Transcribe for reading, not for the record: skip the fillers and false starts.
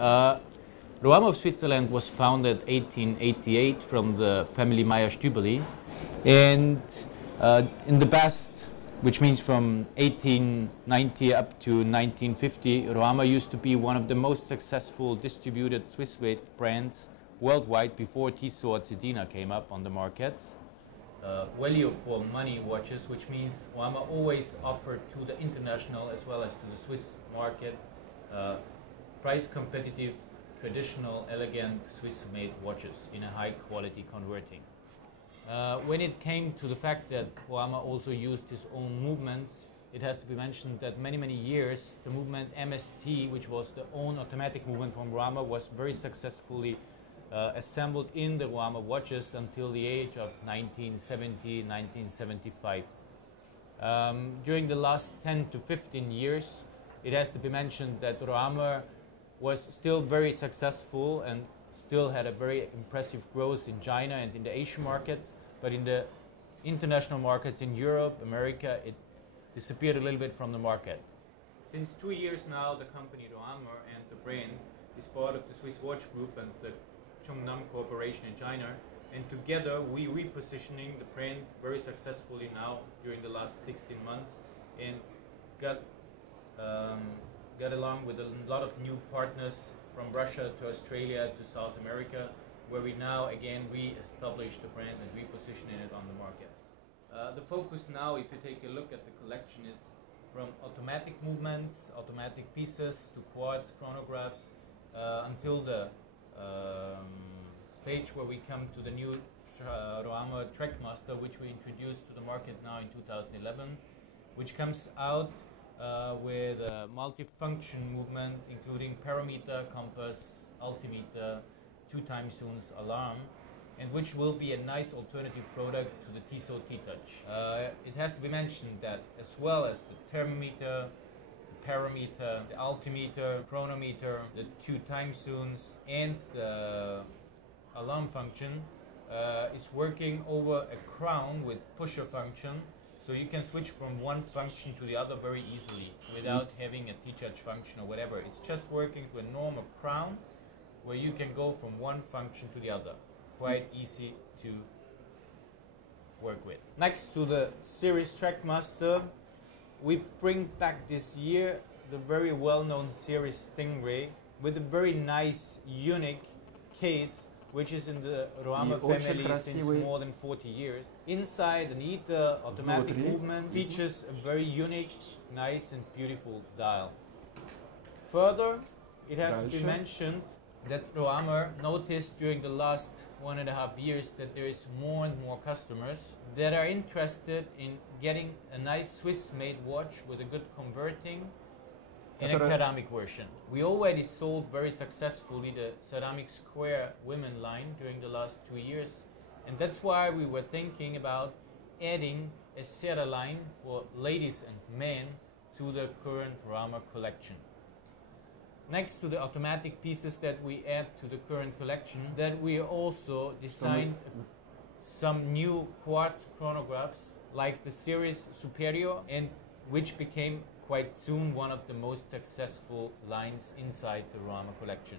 Roama of Switzerland was founded 1888 from the family Meyer-Stüberli, and in the past, which means from 1890 up to 1950, Roama used to be one of the most successful distributed Swiss-made brands worldwide before Tissot or Cedina came up on the markets. Value for money watches, which means Roama always offered to the international as well as to the Swiss market price competitive, traditional, elegant Swiss-made watches in a high quality converting. When it came to the fact that Roama also used his own movements, it has to be mentioned that many years the movement MST, which was the own automatic movement from Roama, was very successfully assembled in the Roama watches until the age of 1970, 1975. During the last 10 to 15 years, it has to be mentioned that Roama was still very successful and still had a very impressive growth in China and in the Asian markets, but in the international markets in Europe, America, it disappeared a little bit from the market. Since 2 years now, the company Roama and the brand is part of the Swiss Watch Group and the Chungnam Corporation in China, and together we repositioning the brand very successfully now during the last 16 months and got along with a lot of new partners from Russia to Australia to South America, where we now again re-establish the brand and repositioning it on the market. The focus now, if you take a look at the collection, is from automatic movements, automatic pieces to quartz chronographs until the stage where we come to the new Roama Trackmaster, which we introduced to the market now in 2011, which comes out with a multifunction movement including parameter, compass, altimeter, 2x zones, alarm, and which will be a nice alternative product to the Tissot T-Touch. It has to be mentioned that as well as the thermometer, the parameter, the altimeter, chronometer, the 2x zones, and the alarm function is working over a crown with pusher function, so you can switch from one function to the other very easily without having a T-Touch function or whatever. It's just working through a normal crown where you can go from one function to the other. Quite easy to work with. Next to the series Trackmaster, we bring back this year the very well-known series Stingray with a very nice, unique case, which is in the Roama family since more than 40 years. Inside, an ETA automatic movement features a very unique, nice and beautiful dial. Further, it has to be mentioned that Roama noticed during the last 1.5 years that there is more and more customers that are interested in getting a nice Swiss-made watch with a good converting in a ceramic version. We already sold very successfully the ceramic square women line during the last 2 years, and that's why we were thinking about adding a Serra line for ladies and men to the current Roama collection. Next to the automatic pieces that we add to the current collection, that we also designed some new quartz chronographs like the series Superior, and which became quite soon one of the most successful lines inside the Roama collection.